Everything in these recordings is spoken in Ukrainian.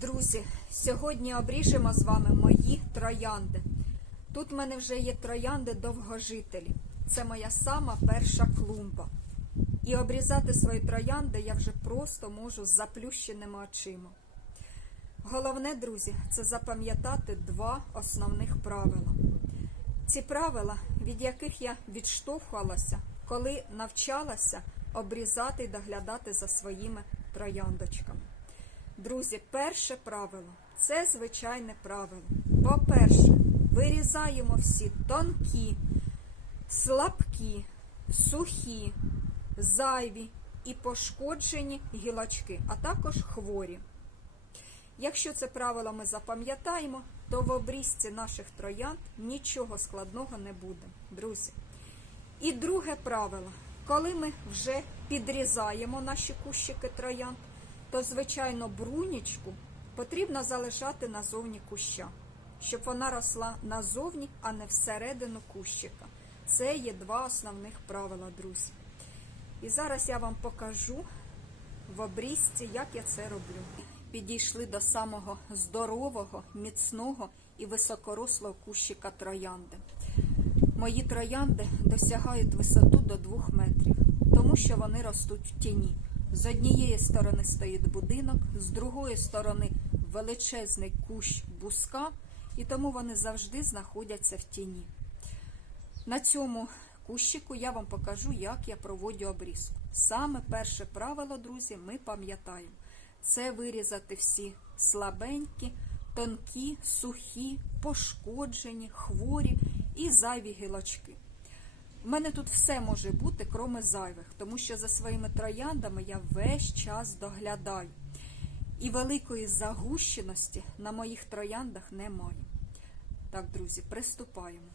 Друзі, сьогодні обріжемо з вами мої троянди. Тут в мене вже є троянди довгожителі. Це моя сама перша клумба. І обрізати свої троянди я вже просто можу з заплющеними очима. Головне, друзі, це запам'ятати два основних правила. Ці правила, від яких я відштовхувалася, коли навчалася обрізати і доглядати за своїми трояндочками. Друзі, перше правило це звичайне правило. По-перше, вирізаємо всі тонкі, слабкі, сухі, зайві і пошкоджені гілочки, а також хворі. Якщо це правило ми запам'ятаємо, то в обрізці наших троянд нічого складного не буде, друзі. І друге правило, коли ми вже підрізаємо наші кущики троянд, то, звичайно, брунічку потрібно залишати назовні куща, щоб вона росла назовні, а не всередину кущика. Це є два основних правила, друзі. І зараз я вам покажу в обрізці, як я це роблю. Підійшли до самого здорового, міцного і високорослого кущика троянди. Мої троянди досягають висоту до 2 метрів, тому що вони ростуть в тіні. З однієї сторони стоїть будинок, з другої сторони величезний кущ буска, і тому вони завжди знаходяться в тіні. На цьому кущику я вам покажу, як я проводжу обрізку. Саме перше правило, друзі, ми пам'ятаємо. Це вирізати всі слабенькі, тонкі, сухі, пошкоджені, хворі і зайві гілочки. У мене тут все може бути, кроме зайвих, тому що за своїми трояндами я весь час доглядаю. І великої загущеності на моїх трояндах немає. Так, друзі, приступаємо.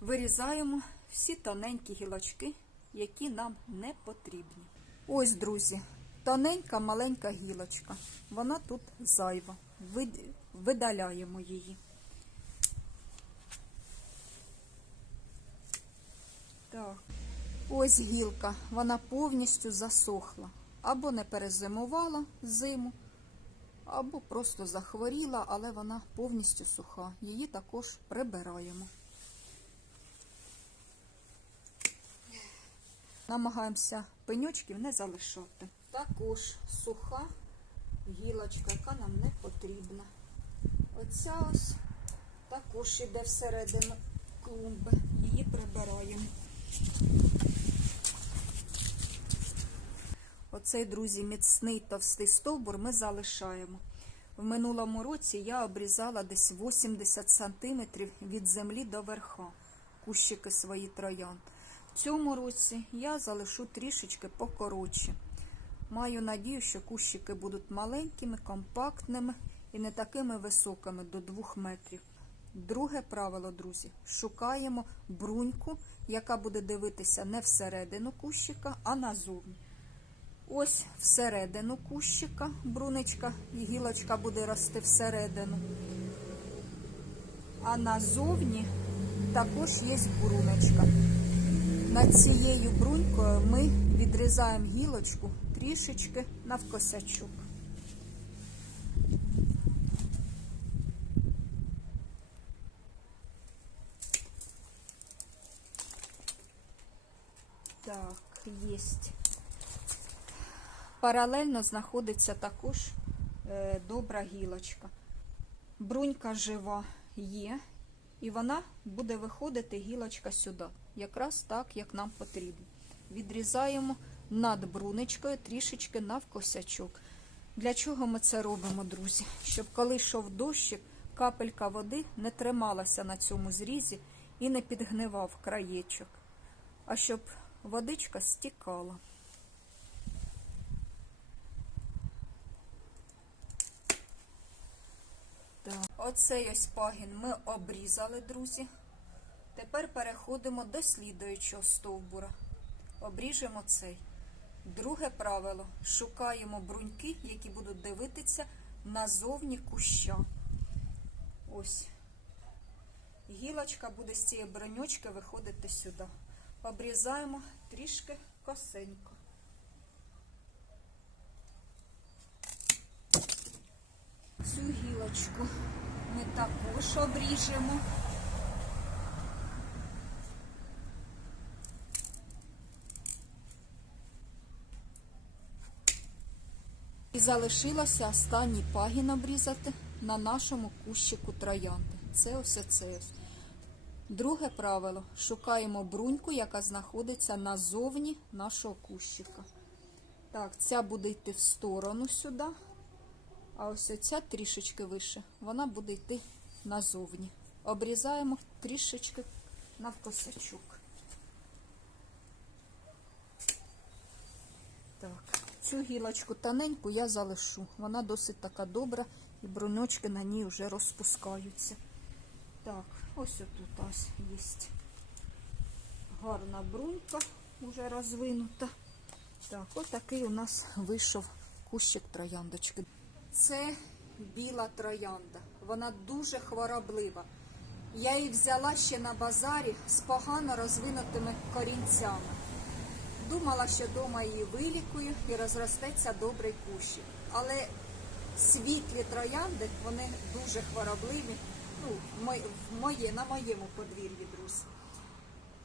Вирізаємо всі тоненькі гілочки, які нам не потрібні. Ось, друзі, тоненька маленька гілочка. Вона тут зайва. Видаляємо її. Так. Ось гілка, вона повністю засохла. Або не перезимувала зиму, або просто захворіла, але вона повністю суха. Її також прибираємо. Намагаємося пеньочків не залишати. Також суха гілочка, яка нам не потрібна. Оця ось також іде всередину клумби. Її прибираємо. Оцей, друзі, міцний товстий стовбур ми залишаємо. В минулому році я обрізала десь 80 сантиметрів від землі до верха кущики свої троянд. В цьому році я залишу трішечки покоротше. Маю надію, що кущики будуть маленькими, компактними і не такими високими до 2 метрів. Друге правило, друзі, шукаємо бруньку, яка буде дивитися не всередину кущика, а назовні. Ось всередину кущика бруничка і гілочка буде рости всередину. А назовні також є бруночка. Над цією брунькою ми відрізаємо гілочку трішечки навкосячок. Так, єсть. Паралельно знаходиться також е, добра гілочка. Брунька жива є, і вона буде виходити гілочка сюди, якраз так, як нам потрібно. Відрізаємо над бруничкою трішечки навкосячок. Для чого ми це робимо, друзі? Щоб коли йшов дощик, капелька води не трималася на цьому зрізі і не підгнивав краєчок, а щоб водичка стікала. Оцей ось пагін ми обрізали, друзі. Тепер переходимо до слідуючого стовбура. Обріжемо цей. Друге правило. Шукаємо бруньки, які будуть дивитися назовні куща. Ось. Гілочка буде з цієї бронючки виходити сюди. Обрізаємо трішки косенько. Цю гілочку ми також обріжемо. І залишилося останній пагін обрізати на нашому кущику троянди. Це ось це. Друге правило. Шукаємо бруньку, яка знаходиться назовні нашого кущика. Так, ця буде йти в сторону сюди. А ось ця трішечки вище, вона буде йти назовні. Обрізаємо трішечки навкосячок. Так, цю гілочку тоненьку я залишу. Вона досить така добра, і бруньочки на ній вже розпускаються. Так, ось тут ось є гарна брунька, вже розвинута. Так, отакий у нас вийшов кущик трояндочки. Це біла троянда. Вона дуже хвороблива. Я її взяла ще на базарі з погано розвинутими корінцями. Думала, що вдома її вилікую і розростеться добрий кущик. Але світлі троянди, вони дуже хворобливі. Ну, моє- на моєму подвір'ї, друзі.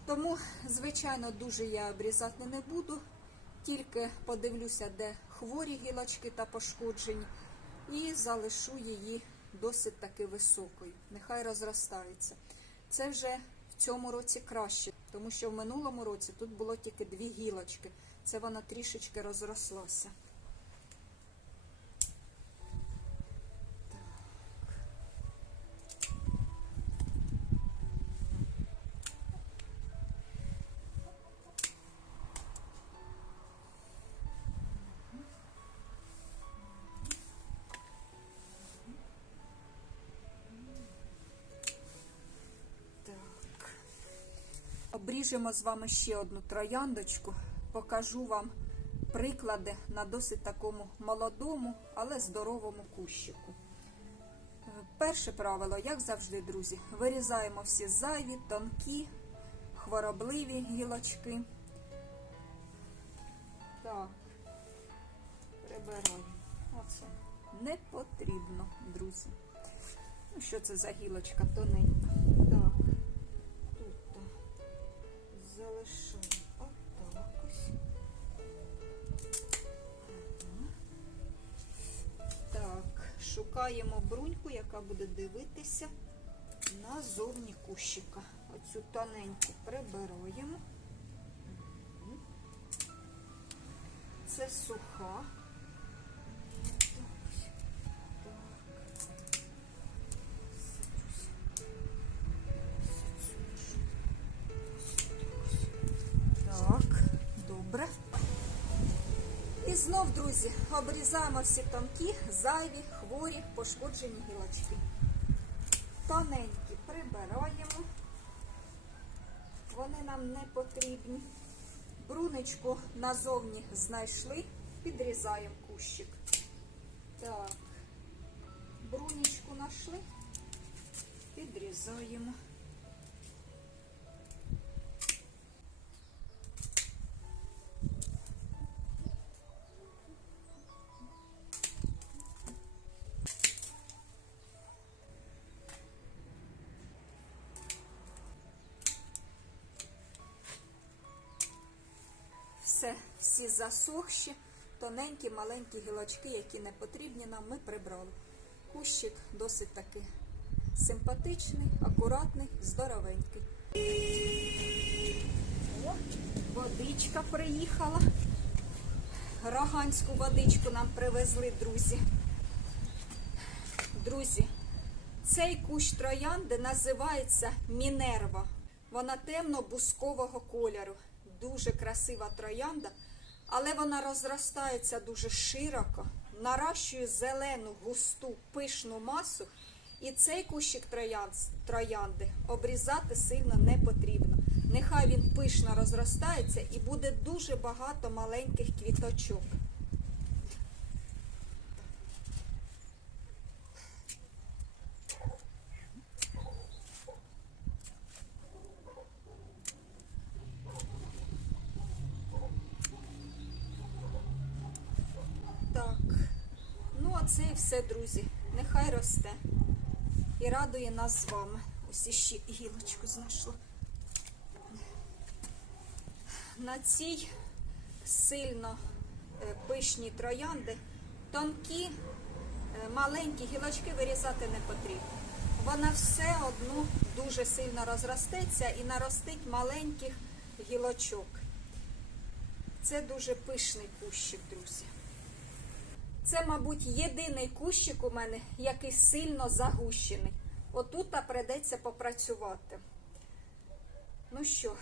Тому, звичайно, дуже я обрізати не буду. Тільки подивлюся, де хворі гілочки та пошкоджені, і залишу її досить таки високою. Нехай розростається. Це вже в цьому році краще, тому що в минулому році тут було тільки дві гілочки. Це вона трішечки розрослася. Обріжемо з вами ще одну трояндочку. Покажу вам приклади на досить такому молодому, але здоровому кущику. Е, Перше правило, як завжди, друзі, вирізаємо всі зайві, тонкі, хворобливі гілочки. Так, прибираємо. Оце не потрібно, друзі. Ну, що це за гілочка тоненька? Залишаємо отак ось. Так, шукаємо бруньку, яка буде дивитися на зовні кущика. Оцю тоненьку прибираємо. Це суха. І знов, друзі, обрізаємо всі тонкі, зайві, хворі, пошкоджені гілочки. Тоненькі прибираємо. Вони нам не потрібні. Брунечку назовні знайшли, підрізаємо кущик. Так, брунечку знайшли, підрізаємо. Засохші, тоненькі, маленькі гілочки, які не потрібні нам, ми прибрали. Кущик досить таки симпатичний, акуратний, здоровенький. О, водичка приїхала. Роганську водичку нам привезли, друзі. Друзі, цей кущ троянди називається Мінерва. Вона темно-бускового кольору. Дуже красива троянда, але вона розростається дуже широко, наращує зелену, густу, пишну масу. І цей кущик троянди обрізати сильно не потрібно. Нехай він пишно розростається і буде дуже багато маленьких квіточок. Так, ну а це і все, друзі. нехай росте і радує нас з вами. Ось іще гілочку знайшла. На цій сильно е, пишні троянди тонкі, е, маленькі гілочки вирізати не потрібно. Вона все одно дуже сильно розростеться і наростить маленьких гілочок. Це дуже пишний кущик, друзі. Це, мабуть, єдиний кущик у мене, який сильно загущений. Отут придеться попрацювати. Ну що,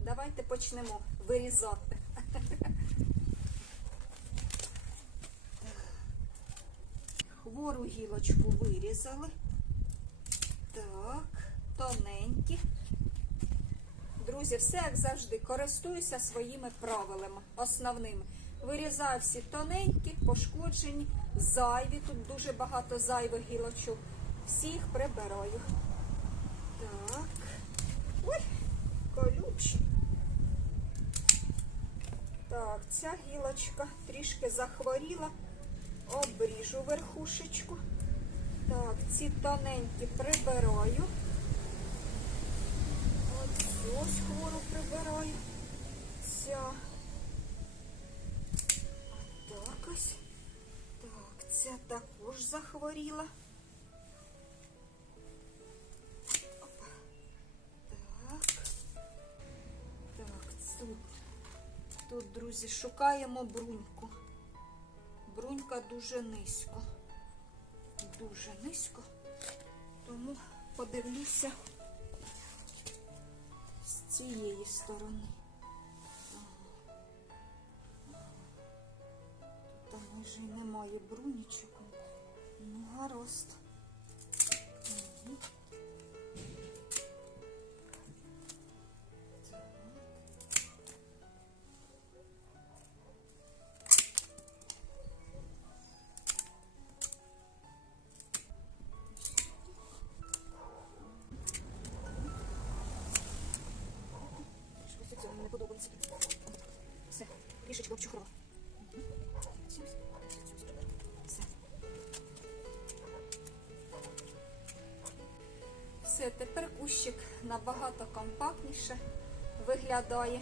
давайте почнемо вирізати. Хвору гілочку вирізали. Так, тоненькі. Друзі, все як завжди, користуюся своїми правилами основними. Вирізаю всі тоненькі, пошкоджені, зайві. Тут дуже багато зайвих гілочок. Всі їх прибираю. Так. Ой, колючі. Так, ця гілочка трішки захворіла. Обріжу верхушечку. Так, ці тоненькі прибираю. Ось ось хвору прибираю. Ця. Так ось. Так, ця також захворіла. Опа. Так. Так, тут. Тут, друзі, шукаємо бруньку. Брунька дуже низько. Дуже низько. Тому подивлюся з цієї сторони. Тут й немає брунічок. Ну, гаразд. Набагато компактніше виглядає.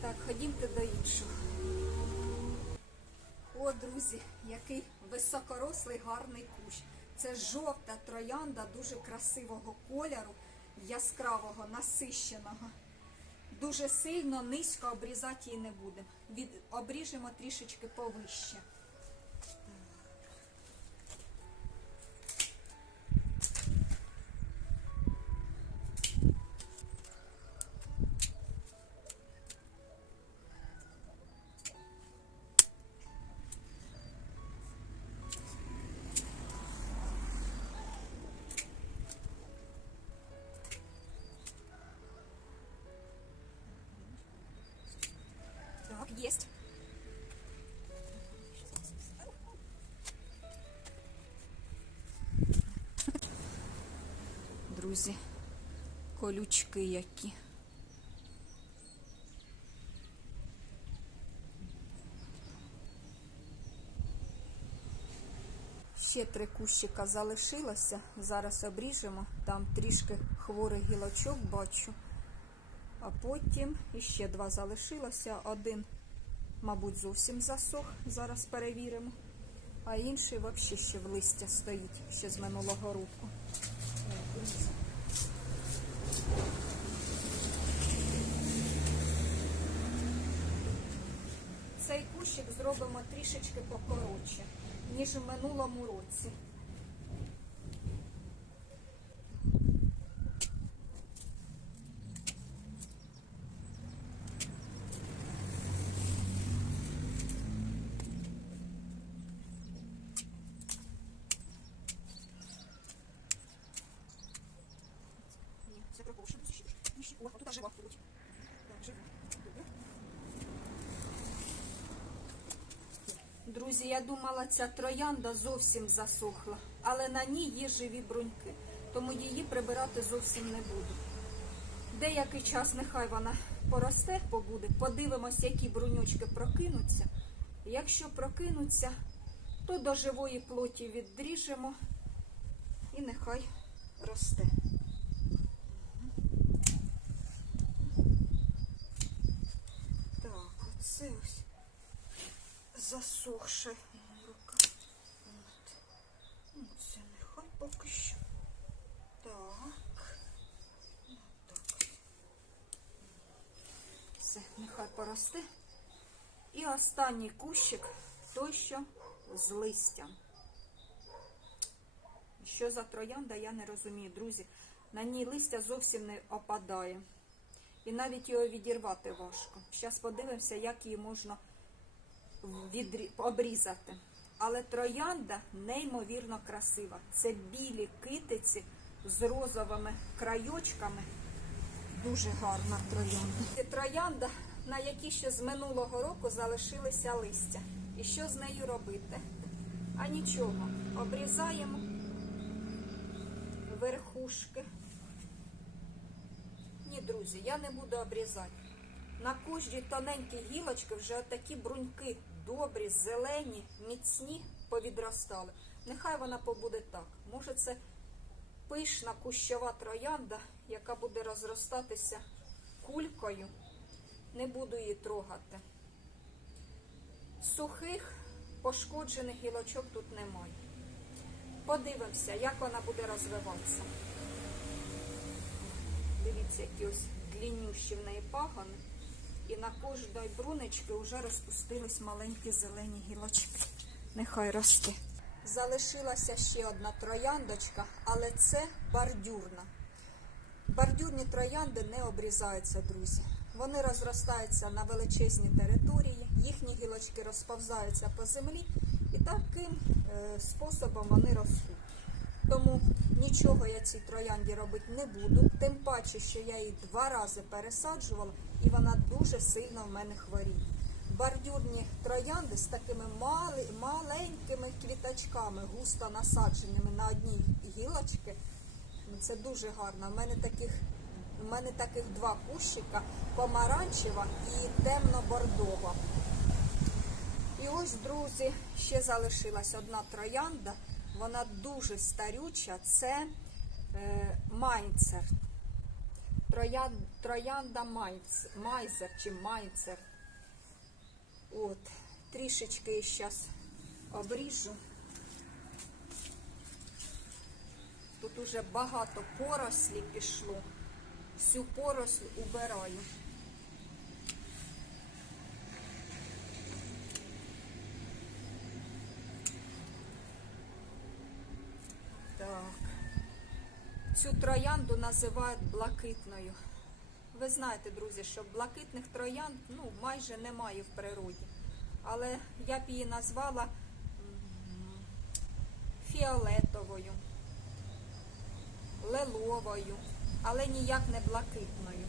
Так, ходімте до іншого. О, друзі, який високорослий гарний кущ. Це жовта троянда дуже красивого кольору, яскравого, насищеного. Дуже сильно низько обрізати її не будемо. Обріжемо трішечки повище. Есть. Друзі, колючки які. Ще три кущика залишилося. Зараз обріжемо. Там трішки хворих гілочок бачу. А потім іще два залишилося. Один, мабуть, зовсім засох. Зараз перевіримо. А інший взагалі ще в листя стоїть, ще з минулого року. Цей кущик зробимо трішечки покоротше, ніж в минулому році. Ні, це пропорушено. О, тут жива будуть. Так, жива. Добре. Друзі, я думала, ця троянда зовсім засохла, але на ній є живі бруньки, тому її прибирати зовсім не буду. Деякий час нехай вона поросте, побуде. Подивимось, які бруньочки прокинуться. Якщо прокинуться, то до живої плоті відріжемо і нехай росте. Так, оце ось засохше рука. От. Це нехай поки що. Так. Отак. Все, нехай поросте. І останній кущик, той, що з листям. Що за троянда, я не розумію, друзі. На ній листя зовсім не опадає. І навіть його відірвати важко. Зараз подивимося, як її можна відрі... обрізати. Але троянда неймовірно красива. Це білі китиці з розовими крайочками. Дуже гарна троянда. Це троянда, на якій ще з минулого року залишилися листя. І що з нею робити? А нічого, обрізаємо верхушки. Ні, друзі, я не буду обрізати. На кожній тоненькій гілочки вже такі бруньки добрі, зелені, міцні повідростали. Нехай вона побуде так. Може, це пишна кущова троянда, яка буде розростатися кулькою. Не буду її трогати. Сухих, пошкоджених гілочок тут немає. Подивимося, як вона буде розвиватися. Дивіться, які ось дліннющі в неї пагони. І на кожній брунечки вже розпустились маленькі зелені гілочки. Нехай росте. Залишилася ще одна трояндочка, але це бордюрна. Бордюрні троянди не обрізаються, друзі. Вони розростаються на величезній території, їхні гілочки розповзаються по землі і таким е, способом вони ростуть. Тому нічого я цій троянді робити не буду. Тим паче, що я її два рази пересаджувала, і вона дуже сильно в мене хворіє. Бордюрні троянди з такими мали, маленькими квіточками, густо насадженими на одній гілочці. Ну, Це дуже гарно. У мене таких, у мене таких два кущика помаранчева і темно-бордова. І ось, друзі, ще залишилась одна троянда. Вона дуже старюча. Це е, майнцер. Троян, троянда майц, майзер чи майнцер. От, трішечки зараз обріжу. Тут уже багато порослі пішло. Всю поросль убираю. Так. Цю троянду називають блакитною. Ви знаєте, друзі, що блакитних троянд ну, майже немає в природі. Але я б її назвала фіолетовою, лиловою, але ніяк не блакитною.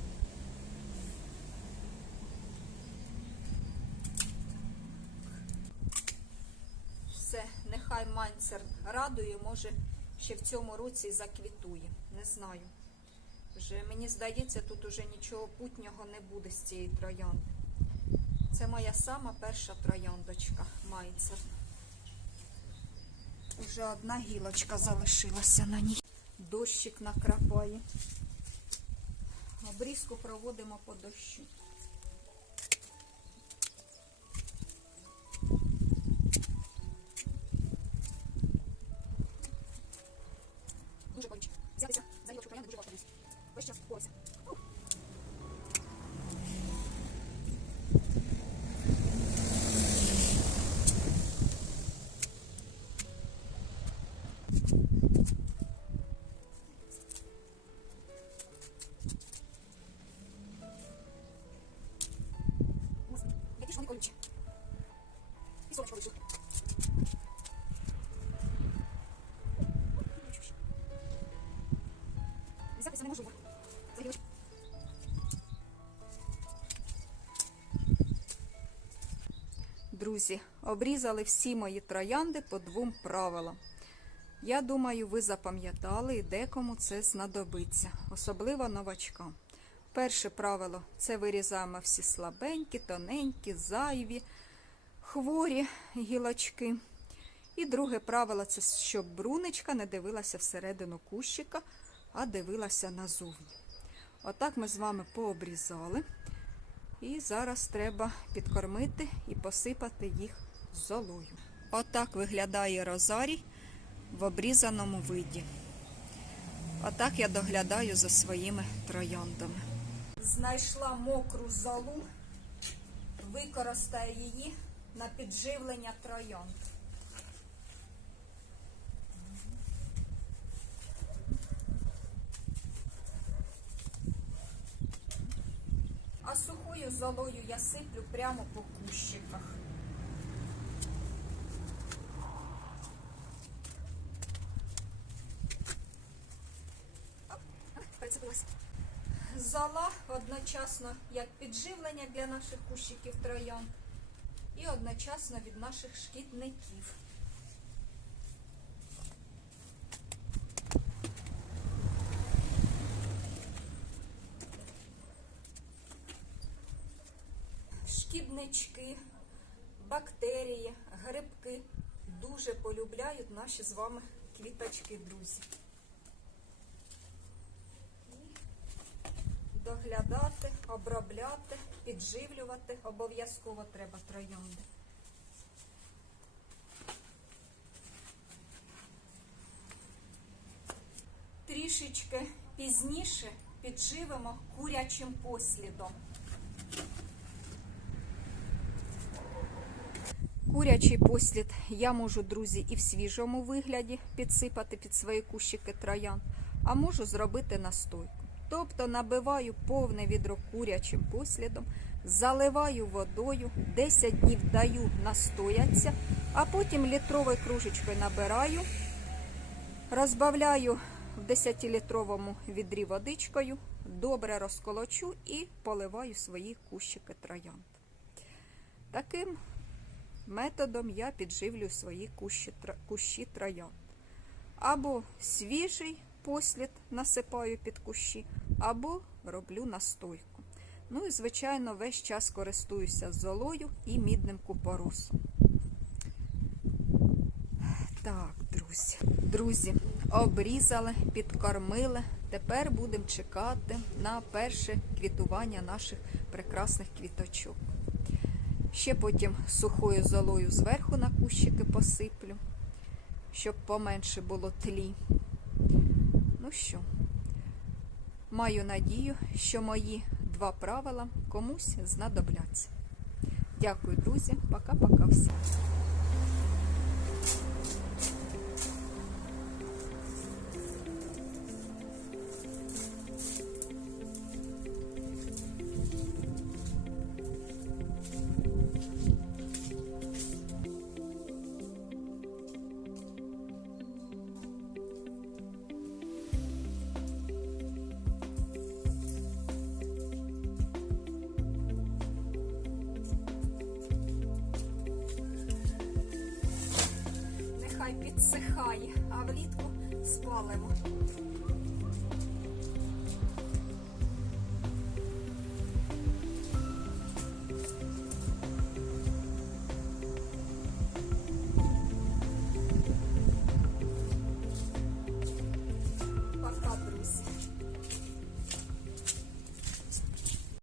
Все, нехай манцер радує, може ще в цьому році заквітує. Не знаю. Вже мені здається, тут уже нічого путнього не буде з цієї троянди. Це моя сама перша трояндочка майцер. Уже одна гілочка залишилася на ній. Дощик накрапає. Обрізку проводимо по дощу. Які ж колючі. І сонечко вийшло. Взятися не можу. За. Друзі, обрізали всі мої троянди по двом правилам. Я думаю, ви запам'ятали і декому це знадобиться, особливо новачкам. Перше правило це вирізаємо всі слабенькі, тоненькі, зайві, хворі гілочки. І друге правило це щоб брунечка не дивилася всередину кущика, а дивилася назовні. Отак ми з вами пообрізали. І зараз треба підкормити і посипати їх золою. Отак виглядає розарій в обрізаному виді. Отак я доглядаю за своїми трояндами. Знайшла мокру золу, використаю її на підживлення троянд. А сухою золою я сиплю прямо по кущиках. Одночасно як підживлення для наших кущиків троян і одночасно від наших шкідників. Шкіднички, бактерії, грибки дуже полюбляють наші з вами квіточки, друзі. Доглядати, обробляти, підживлювати обов'язково треба троянди. Трішечки пізніше підживимо курячим послідом. Курячий послід я можу, друзі, і в свіжому вигляді підсипати під свої кущики троян, а можу зробити настойку. Тобто набиваю повне відро курячим послідом, заливаю водою, 10 днів даю настояться, а потім літровою кружечкою набираю, розбавляю в 10-літровому відрі водичкою, добре розколочу і поливаю свої кущики троянд. Таким методом я підживлюю свої кущі, кущі троянд. Або свіжий послід насипаю під кущі, або роблю настойку. Ну і, звичайно, весь час користуюся золою і мідним купоросом. Так, друзі. Друзі, обрізали, підкормили. Тепер будемо чекати на перше квітування наших прекрасних квіточок. Ще потім сухою золою зверху на кущики посиплю, щоб поменше було тлі. Ну маю надію, що мої два правила комусь знадобляться. Дякую, друзі. Пока-пока всім. Нехай підсихає, а влітку спалимо.